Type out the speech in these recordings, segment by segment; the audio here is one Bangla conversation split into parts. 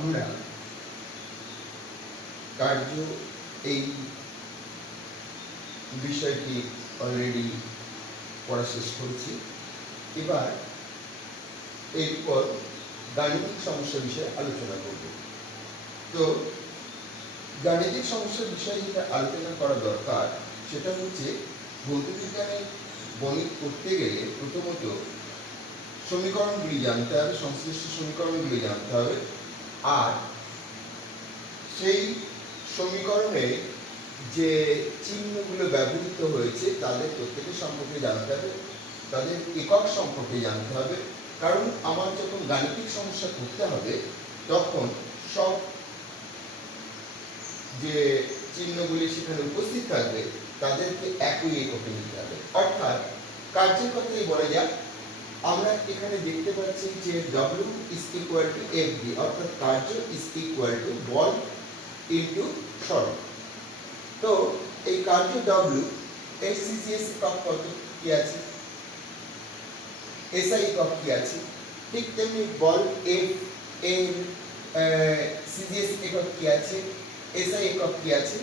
আমরা কার্য এই বিষয়টি অলরেডি পড়া শেষ করেছি। এবার এরপর গাণিতিক সমস্যা বিষয়ে আলোচনা করব। তো গাণিতিক সমস্যার বিষয়ে যেটা আলোচনা করা দরকার সেটা হচ্ছে ভৌতিক বিজ্ঞানে গণিত করতে গেলে প্রথমত সমীকরণগুলি জানতে হবে, সংশ্লিষ্ট সমীকরণগুলি জানতে হবে, আর সেই সমীকরণে যে চিহ্নগুলো ব্যবহৃত হয়েছে তাদের প্রত্যেকের সম্পর্কে জানতে হবে, তাদের একক সম্পর্কে জানতে হবে। কারণ আমার যখন গাণিতিক সমস্যা করতে হবে তখন সব যে চিহ্নগুলি সেখানে উপস্থিত থাকবে তাদেরকে একই এককে নিতে হবে। অর্থাৎ কার্যের কথাই বলা যাক, আমরা এখানে দেখতে পাচ্ছি যে W = FD, অর্থাৎ কার্য = বল ইনটু সরণ। তো এই কার্য W এর CGS একক কত কি আছে, SI একক কি আছে, ঠিক তেমনি বল F এর CGS একক কি আছে, SI একক কি আছে,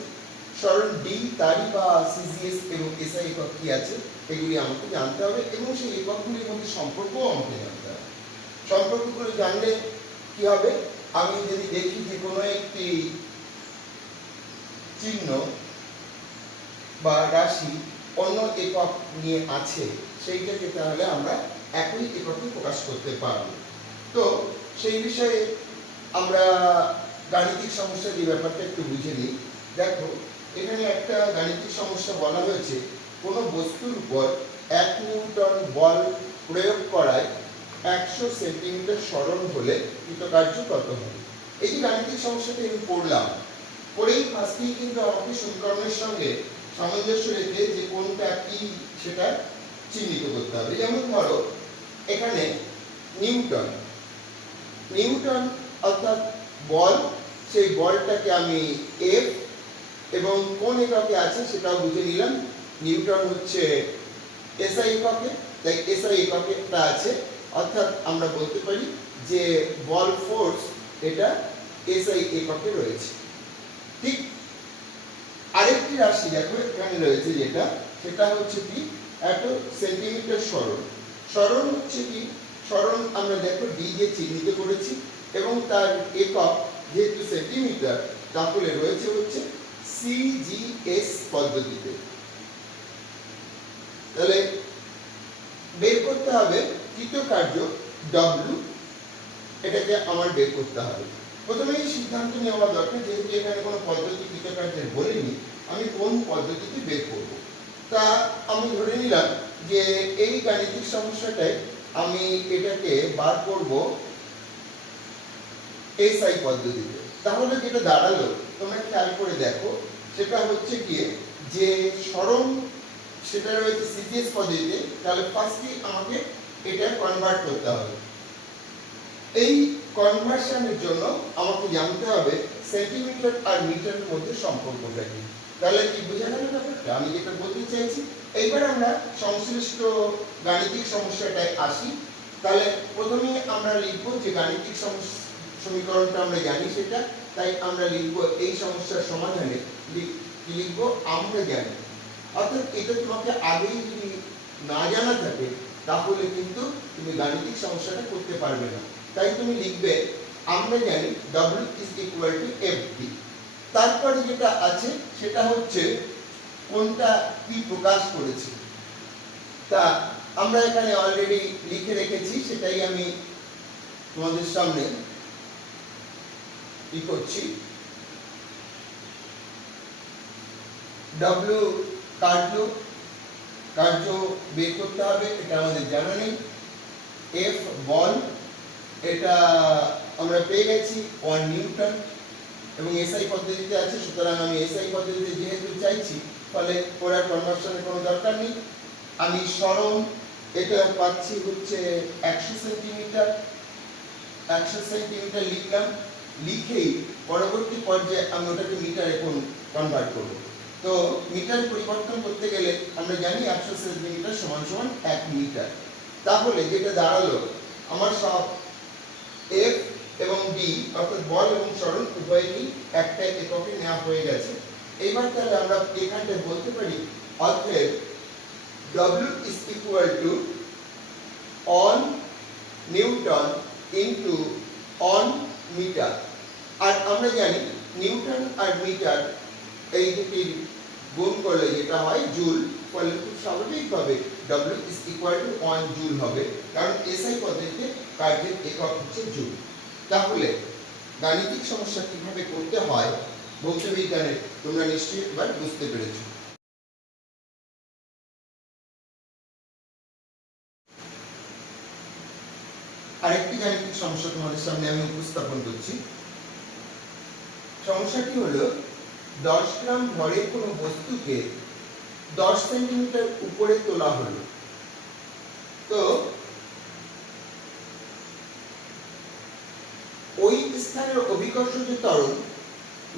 সরণ D তারই বা CGS এবং SI একক কি আছে, এগুলি আমাকে জানতে হবে এবং সেই এককগুলির মধ্যে সম্পর্কও আমাকে জানতে হবে। সম্পর্কগুলো জানলে কি হবে, আমি যদি দেখি যে কোনো একটি চিহ্ন বা রাশি অন্য একক নিয়ে আছে, সেইটাকে তাহলে আমরা একই এককে প্রকাশ করতে পারব। তো সেই বিষয়ে আমরা গাণিতিক সমস্যার এই ব্যাপারটা একটু বুঝে নিই। দেখো, এখানে একটা গাণিতিক সমস্যা বলা হয়েছে, কোনো বস্তুর উপর 1 নিউটন বল প্রয়োগ করায় 100 সেন্টিমিটার সরণ হলে কৃতকার্য কত হবে। এই যে গাণিতিক সমস্যাটা আমি পড়লাম, পড়েই ফার্স্টেই কিন্তু আমাকে সমীকরণের সঙ্গে সামঞ্জস্য রেখে যে কোনটা কি সেটা চিহ্নিত করতে হবে। যেমন ধরো এখানে নিউটন অর্থাৎ বল, সেই বলটাকে আমি F এবং কোন এককে আছে সেটাও বুঝে নিলাম। নিউটন হচ্ছে SI এককে, তাই SI এককেটা আছে, অর্থাৎ আমরা বলতে পারি যে বল ফোর্স এটা SI এককে রয়েছে। ঠিক আরেকটি রাশি দেখো এখানে রয়েছে যেটা, সেটা হচ্ছে কি 1 সেন্টিমিটার সরণ। সরণ হচ্ছে কি, সরণ আমরা দেখো D দিয়ে চিহ্নিত করেছি এবং তার একক যেহেতু সেন্টিমিটার, তাহলে রয়েছে হচ্ছে CGS পদ্ধতিতে। তাহলে বের করতে হবে কৃতকার্য W, এটাকে আমার বের করতে হবে। প্রথমেই সিদ্ধান্ত নেওয়া দরকার, যেহেতু এখানে কোনো পদ্ধতি কৃতকার্যের বলিনি, আমি কোন পদ্ধতিতে বের করব। তা আমি ধরে নিলাম যে এই গাণিতিক সমস্যাটায় আমি এটাকে বার করব SI পদ্ধতিতে। তাহলে যেটা দাঁড়ালো তোমরা খেয়াল করে দেখো, সেটা হচ্ছে গিয়ে যে সরণ সেটা রয়েছে CGS পদ্ধতিতে, তাহলে ফার্স্টলি আমাকে এটা কনভার্ট করতে হবে। এই কনভার্সনের জন্য আমাকে জানতে হবে সেন্টিমিটার আর মিটারের মধ্যে সম্পর্কটা কি। তাহলে কি বোঝা গেল ব্যাপারটা আমি যেটা বলতে চাইছি। এইবার আমরা সংশ্লিষ্ট গাণিতিক সমস্যাটায় আসি। তাহলে প্রথমে আমরা লিখব যে গাণিতিক সমীকরণটা আমরা জানি সেটা, তাই আমরা লিখব এই সমস্যার সমাধানে কি লিখব, আমরা জানি। অর্থাৎ এটা তোমাকে আগেই যদি না জানা থাকে তাহলে কিন্তু তুমি গাণিতিক সমস্যাটা করতে পারবে না। তাই তুমি লিখবে আমরা জানি W = FD। তারপরে যেটা আছে সেটা হচ্ছে কোনটা কি প্রকাশ করেছে, তা আমরা এখানে অলরেডি লিখে রেখেছি, সেটাই আমি তোমাদের সামনে কি করছি। W কার্য বের করতে হবে, এটা আমাদের জানা নেই। F বল, এটা আমরা পেয়ে গেছি 1 নিউটন এবং SI পদ্ধতিতে আছে, সুতরাং আমি SI পদ্ধতিতে যেহেতু চাইছি ফলে পড়ার কনভার্সনের কোনো দরকার নেই। আমি সরণ এটা পাচ্ছি হচ্ছে 100 সেন্টিমিটার, 100 সেন্টিমিটার লিখলাম। লিখেই পরবর্তী পর্যায়ে আমি ওটাকে মিটারে কনভার্ট করব। তো মিটার পরিবর্তন করতে গেলে আমরা জানি 100 সেন্টিমিটার সমান 1 মিটার। তাহলে যেটা দাঁড়ালো আমার সব F এবং ডি অর্থাৎ বল এবং সরণ উভয়ই একটা এককে নেওয়া হয়ে গেছে। এবার তাহলে আমরা এখানটায় বলতে পারি অতএব W is equal to on newton into one metre. আর আমরা জানি নিউটন আর মিটার এই দুটির গুণ করলে যেটা হয় জুল, ফলে খুব স্বাভাবিকভাবে W is equal to 1 joule হবে, কারণ এসআই পদ্ধতিতে কার্যের একক হচ্ছে জুল। তাহলে গাণিতিক সমস্যা কিভাবে করতে হয় ভৌত বিজ্ঞানে তোমরা নিশ্চয়ই এবার বুঝতে পেরেছো। আরেকটি গাণিতিক সমস্যা তোমাদের সামনে আমি উপস্থাপন করছি। সমস্যাটি হলো 10 গ্রাম ভরের কোনো বস্তুকে 10 সেন্টিমিটার উপরে তোলা হলো। তো ওই স্থানের অভিকর্ষজ ত্বরণ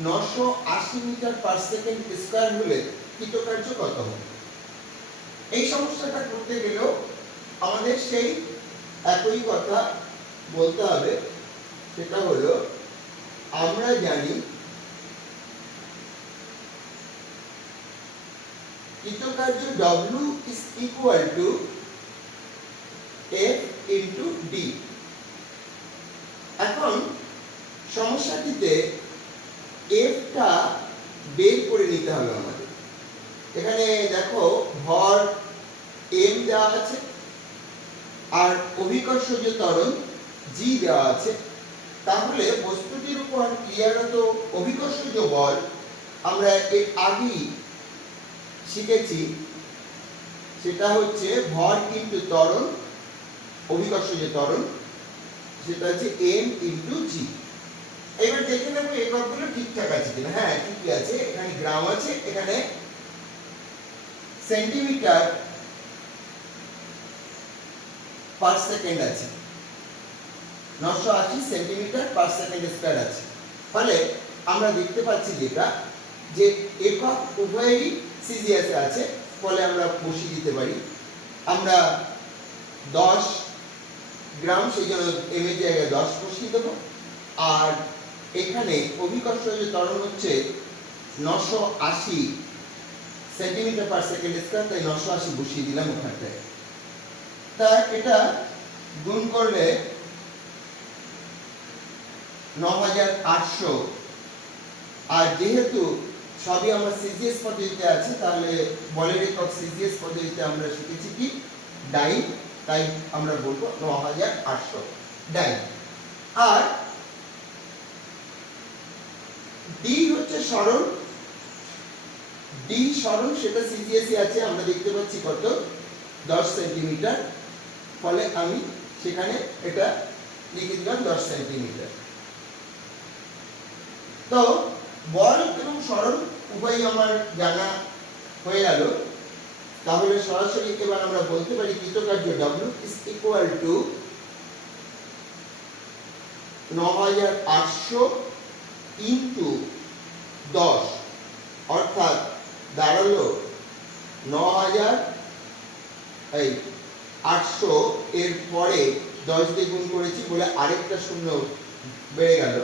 980 মিটার পার সেকেন্ড স্কয়ার হলে কৃতকার্য কত হবে? এই সমস্যাটা করতে গেলেও আমাদের সেই একই কথা বলতে হবে, সেটা হলো আমরা জানি কৃতকার্য W is equal to F into D। এখন সমস্যাটিতে F টা বের করে নিতে হবে আমাদের। এখানে দেখো ভর M দেওয়া আছে আর অভিকর্ষজ ত্বরণ G দেওয়া আছে। তাহলে বস্তুটির উপর ক্রিয়ারত অভিকর্ষজ বল আমরা এর আগেই শিখেছি, সেটা হচ্ছে ভর ইনটু ত্বরণ, অভিকর্ষজ ত্বরণ, সেটা হচ্ছে M ইনটু G। এবার দেখে নেব এককগুলো ঠিকঠাক আছে কিনা। হ্যাঁ, ঠিকই আছে। এখানে গ্রাম আছে, এখানে সেন্টিমিটার পার সেকেন্ড আছে, 980 সেন্টিমিটার পার সেকেন্ড স্কয়ার আছে। ফলে আমরা দেখতে পাচ্ছি যেটা যে একক উভয়েরই সিজিএসে আছে, ফলে আমরা বসিয়ে দিতে পারি। আমরা 10 গ্রাম, সেই জন্য এম এর জায়গায় 10 বসিয়ে দেবো। আর এখানে অভিকর্ষজ ত্বরণ হচ্ছে 980 সেন্টিমিটার পার সেকেন্ড স্কয়ার, তাই 980 বসিয়ে দিলাম ওখানটায়। তা এটা গুণ করলে 9800। আর যেহেতু সবই আমরা সিজিএস পদ্ধতিতে আছে, তাহলে বলের একক সিজিএস পদ্ধতিতে আমরা শিখেছি কি ডাইন, তাই আমরা বলবো 9800 ডাইন। আর ডি হচ্ছে সরণ, ডি সরণ, সেটা সিজিএস এ আছে, আমরা দেখতে পাচ্ছি কত 10 সেন্টিমিটার। ফলে আমি সেখানে এটা লিখে দিলাম 10 সেন্টিমিটার। তো বল এবং সরণ উভয়ই আমার জানা হয়ে গেল। তাহলে সরাসরি এবার আমরা বলতে পারি কৃতকার্য W is equal to 9800 into 10, অর্থাৎ দাঁড়ালো 9800 এর পরে 10 দিয়ে গুণ করেছি বলে আরেকটা শূন্য বেড়ে গেল,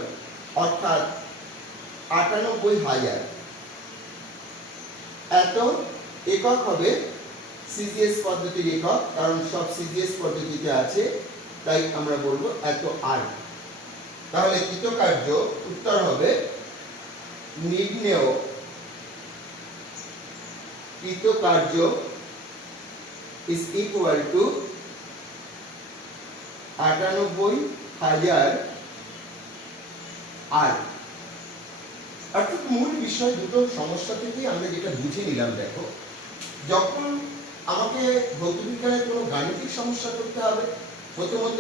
অর্থাৎ 98000। এত একক হবে সিজিএস পদ্ধতির একক, কারণ সব সিজিএস পদ্ধতিতে আছে, তাই আমরা বলবো এত আর। তাহলে কৃতকার্য উত্তর হবে নির্ণেয় কৃতকার্য is equal to 98000 আর। অর্থাৎ মূল বিষয় দুটো সমস্যা থেকে আমরা যেটা বুঝে নিলাম, দেখো যখন আমাকে ভৌতবিজ্ঞানের কোনো গাণিতিক সমস্যা করতে হবে, প্রথমত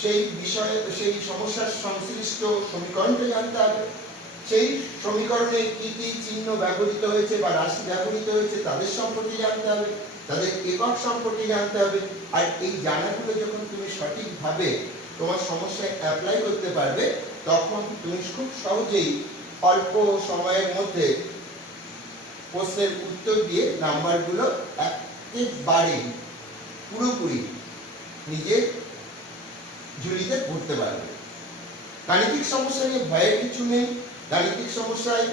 সেই বিষয়ে সেই সমস্যার সংশ্লিষ্ট সমীকরণটা জানতে হবে, সেই সমীকরণে কি কি চিহ্ন ব্যবহৃত হয়েছে বা রাশি ব্যবহৃত হয়েছে তাদের সম্পর্কে জানতে হবে, তাদের একক সম্পর্কে জানতে হবে। আর এই জানাগুলো যখন তুমি সঠিকভাবে তোমার সমস্যায় অ্যাপ্লাই করতে পারবে, তখন তুমি খুব সহজেই অল্প সময়ের মধ্যে প্রশ্নের উত্তর দিয়ে নাম্বারগুলো একেবারে পুরোপুরি নিজের ঝুলিতে ভরতে পারবে। গাণিতিক সমস্যা নিয়ে ভয়ের কিছু নেই। গাণিতিক সমস্যায়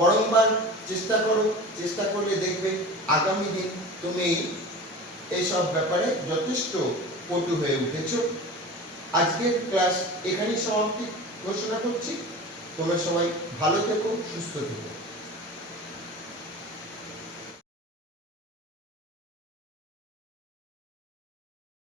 বরংবার চেষ্টা করো, চেষ্টা করলে দেখবে আগামী দিন তুমি এইসব ব্যাপারে যথেষ্ট পটু হয়ে উঠেছো। আজকের ক্লাস এখানেই সমাপ্তি ঘোষণা করছি। তোমরা সবাই ভালো থেকো, সুস্থ থেকো।